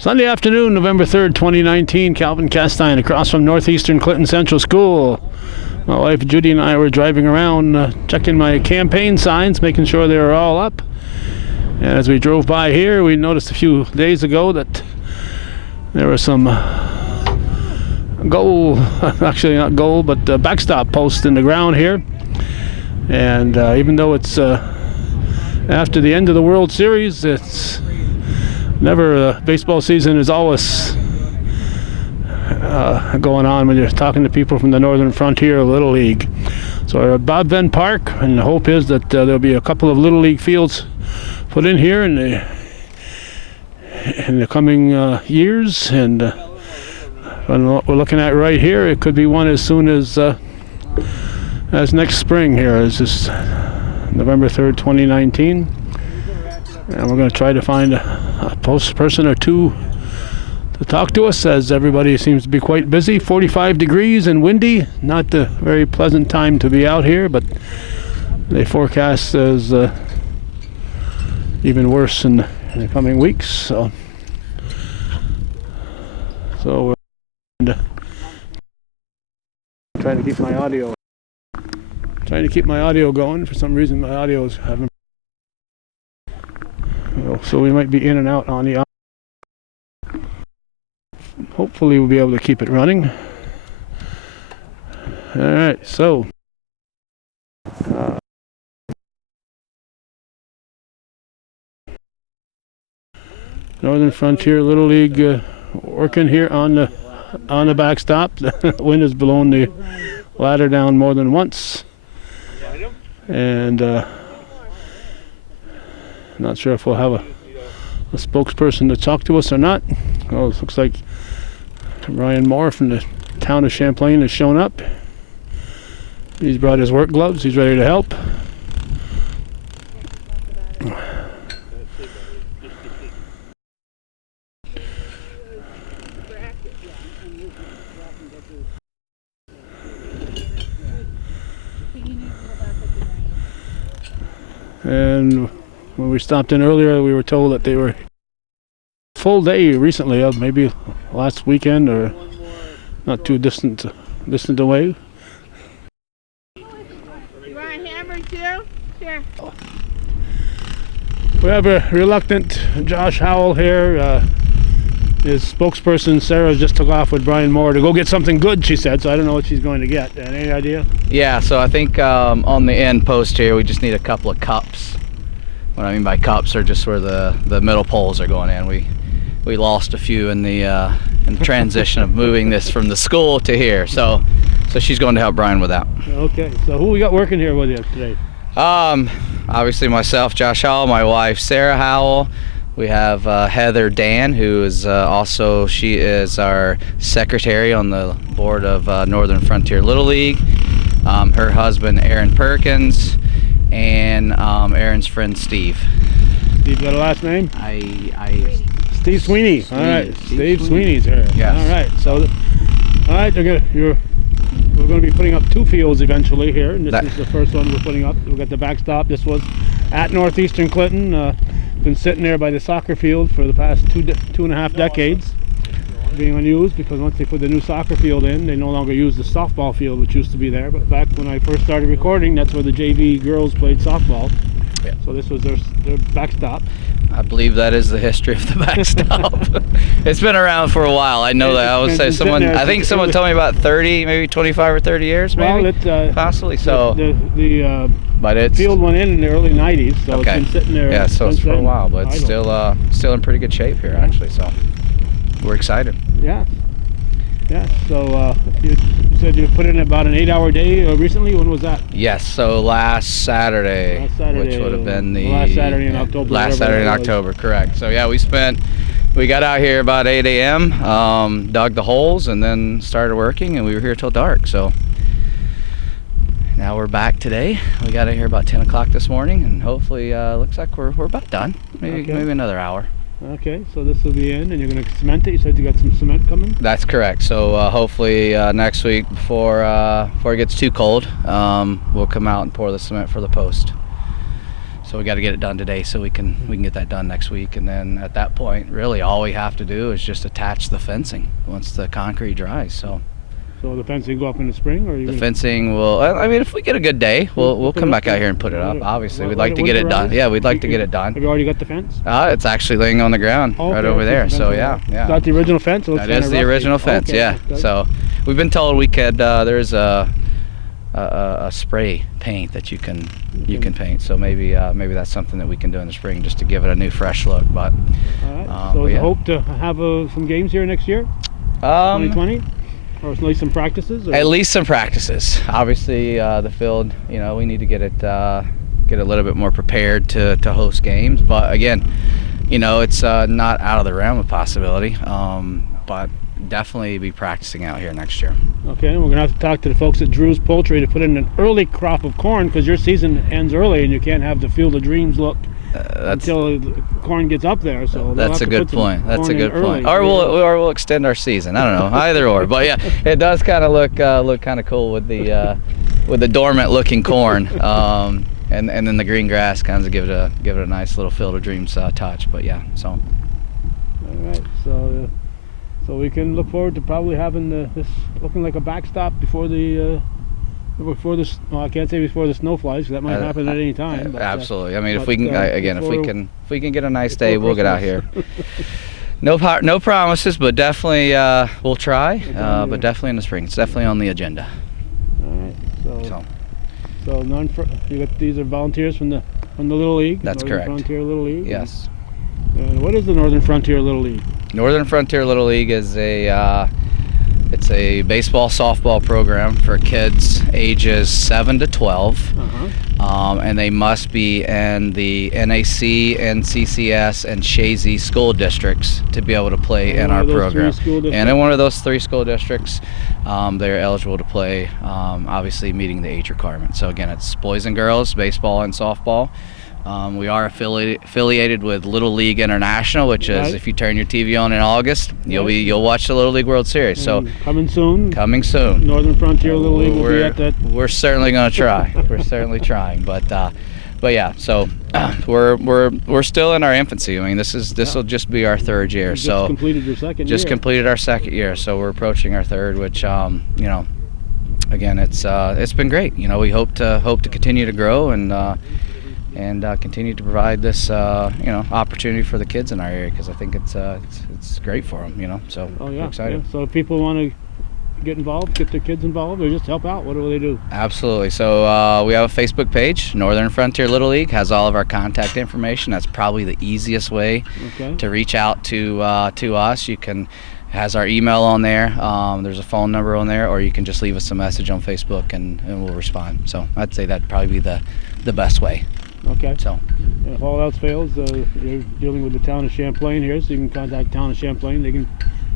Sunday afternoon, November 3rd, 2019, Calvin Castine across from Northeastern Clinton Central School. My wife Judy and I were driving around checking my campaign signs, making sure they were all up. And as we drove by here, we noticed a few days ago that there were some goal, actually not goal, but backstop posts in the ground here. And even though it's after the end of the World Series, it's never, baseball season is always going on when you're talking to people from the Northern Frontier of Little League. So we're at Bob Venne Park, and the hope is that there'll be a couple of Little League fields put in here in the coming years. And what we're looking at right here, it could be one as soon as next spring here. It's just November 3rd, 2019. And we're going to try to find a post person or two to talk to us, as everybody seems to be quite busy. 45 degrees and windy. Not a very pleasant time to be out here, but they forecast as even worse in the coming weeks. So we're trying to keep my audio going. For some reason my audio is having, so we might be in and out on the audio. Hopefully we'll be able to keep it running. Alright, so Northern Frontier Little League working here on the backstop. The wind has blown the ladder down more than once, and not sure if we'll have a spokesperson to talk to us or not. Oh, it looks like Brian Moore from the town of Champlain has shown up. He's brought his work gloves. He's ready to help. And when we stopped in earlier, we were told that they were full day recently, maybe last weekend or not too distant away. You want a hammer too? Here. We have a reluctant Josh Howell here. His spokesperson Sarah just took off with Brian Moore to go get something good, she said, so I don't know what she's going to get. Any idea? Yeah, so I think on the end post here we just need a couple of cups. What I mean by cups are just where the middle poles are going in. We lost a few in the transition of moving this from the school to here, so she's going to help Brian with that. Okay, so who we got working here with you today? Obviously myself, Josh Howell, my wife Sarah Howell. We have Heather Dan, who is she is our secretary on the board of Northern Frontier Little League. Her husband Aaron Perkins, and Aaron's friend Steve. Steve got a last name? Steve Sweeney. All right, Steve Sweeney's here. Yes. All right, so all right, we're going to be putting up two fields eventually here, and this is the first one we're putting up. We've got the backstop. This was at Northeastern Clinton. Been sitting there by the soccer field for the past two and a half decades, being unused, because once they put the new soccer field in, they no longer use the softball field which used to be there. But back when I first started recording, that's where the JV girls played softball. Yeah. So this was their backstop. I believe that is the history of the backstop. It's been around for a while. I know that. I would say I think someone told me about 30, maybe 25 or 30 years, maybe. Well, it's possibly. So but the field went in the early 90s, so okay. It's been sitting there. Yeah, so it's for a while, but it's still in pretty good shape here, actually. So we're excited. Yeah. Yeah. So you said you put in about an 8-hour day recently. When was that? Yes. So last Saturday, which would have been the last Saturday in October. Last Saturday in October, correct. So yeah, we got out here about 8 a.m., dug the holes, and then started working, and we were here till dark. So now we're back today. We got out here about 10 o'clock this morning, and hopefully looks like we're about done. Maybe another hour. Okay, so this will be in, and you're going to cement it. You said you got some cement coming? That's correct. So hopefully next week, before it gets too cold, we'll come out and pour the cement for the post. So we got to get it done today so we can get that done next week. And then at that point, really all we have to do is just attach the fencing once the concrete dries. So the fencing go up in the spring, or the fencing will. I mean, if we get a good day, we'll come back out here and put it up. Obviously, we'd like to get it done. Yeah, we'd like to get it done. Have you already got the fence? It's actually laying on the ground right over there. So yeah. Is that the original fence? That is the original fence. Okay. Yeah. So we've been told we could. There's a spray paint that you can paint. So maybe that's something that we can do in the spring just to give it a new, fresh look. But all right. So hope to have some games here next year. 2020. Or at least some practices? Or? At least some practices. Obviously, the field, we need to get a little bit more prepared to host games. But again, it's not out of the realm of possibility. But definitely be practicing out here next year. Okay, and we're going to have to talk to the folks at Drew's Poultry to put in an early crop of corn, because your season ends early and you can't have the Field of Dreams look until the corn gets up there. So that's a good point. That's a good point. Or we'll extend our season. I don't know, either or. But yeah, it does kind of look kind of cool with the dormant looking corn, and then the green grass kind of give it a nice little Field of Dreams touch. But yeah, so. All right, so we can look forward to probably having this looking like a backstop before the. Well, I can't say before the snow flies, 'cause that might happen at any time. But, absolutely. I mean, if we can if we can get a nice day, we'll get out here. No promises, but definitely we'll try. But definitely in the spring. It's definitely on the agenda. All right. So these are volunteers from the Little League. That's Northern correct. Frontier Little League. Yes. And what is the Northern Frontier Little League? Northern Frontier Little League is it's a baseball softball program for kids ages 7 to 12, and they must be in the NAC, NCCS, and Shazy school districts to be able to play in our program. And in one of those 3 school districts, they're eligible to play, obviously meeting the age requirement. So again, it's boys and girls, baseball and softball. We are affiliated with Little League International, which is if you turn your TV on in August, you'll watch the Little League World Series. So coming soon. Northern Frontier Little League will be at that. We're certainly going to try. We're certainly trying, but yeah. So we're still in our infancy. I mean, this will just be our 3rd year. Just completed your second year. Just completed our 2nd year. So we're approaching our 3rd, which again, it's been great. We hope to continue to grow and continue to provide this opportunity for the kids in our area, because I think it's great for them. So we're excited. Yeah. So if people want to get involved, get their kids involved, or just help out, what do they do? Absolutely. So we have a Facebook page, Northern Frontier Little League, has all of our contact information. That's probably the easiest way to reach out to us. You can has our email on there. There's a phone number on there, or you can just leave us a message on Facebook and we'll respond. So I'd say that'd probably be the best way. Okay. So if all else fails, you're dealing with the town of Champlain here, so you can contact town of Champlain. They can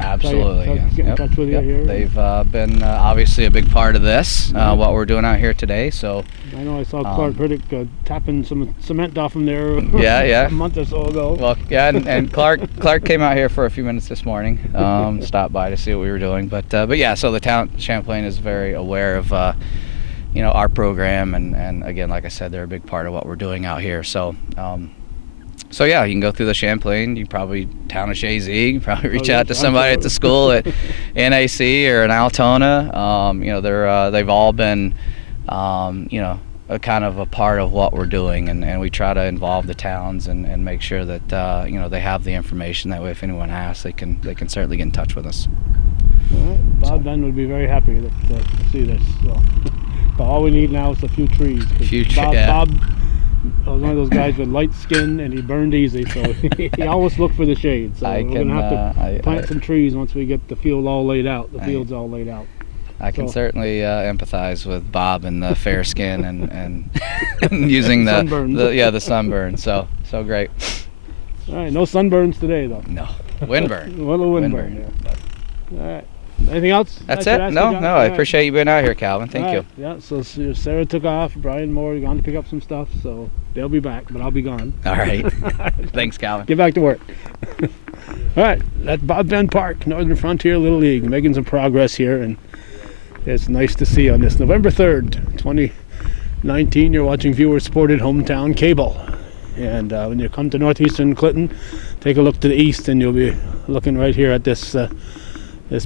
absolutely get in touch with you here. They've been obviously a big part of this, what we're doing out here today. So I know I saw Clark Hurdick tapping some cement off him there a month or so ago. Well, yeah, and Clark came out here for a few minutes this morning, stopped by to see what we were doing. But yeah, so the town of Champlain is very aware of our program, and again, like I said, they're a big part of what we're doing out here. So yeah, you can go through the Champlain. You probably town of Shazy. You can probably reach out to somebody at the school at NAC or in Altona. They've all been a kind of a part of what we're doing, and we try to involve the towns and make sure that they have the information. That way, if anyone asks, they can certainly get in touch with us. All right. Bob Venne would be very happy to see this. So. But all we need now is a few trees. Bob was one of those guys with light skin, and he burned easy, so he always looked for the shade. So we're going to have to plant some trees once we get the field all laid out. The field's all laid out. I can certainly empathize with Bob and the fair skin and using the sunburn. So great. All right, no sunburns today though. No, windburn. A little windburn. Yeah. All right. Anything else? That's it. No. I appreciate you being out here, Calvin. Thank you. Yeah. So Sarah took off. Brian Moore gone to pick up some stuff. So they'll be back, but I'll be gone. All right. Thanks, Calvin. Get back to work. All right. That's Bob Venne Park, Northern Frontier Little League, making some progress here, and it's nice to see on this November 3rd, 2019. You're watching Viewer Supported Hometown Cable. And when you come to northeastern Clinton, take a look to the east, and you'll be looking right here at this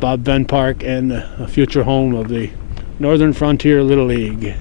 Bob Venn Park and a future home of the Northern Frontier Little League.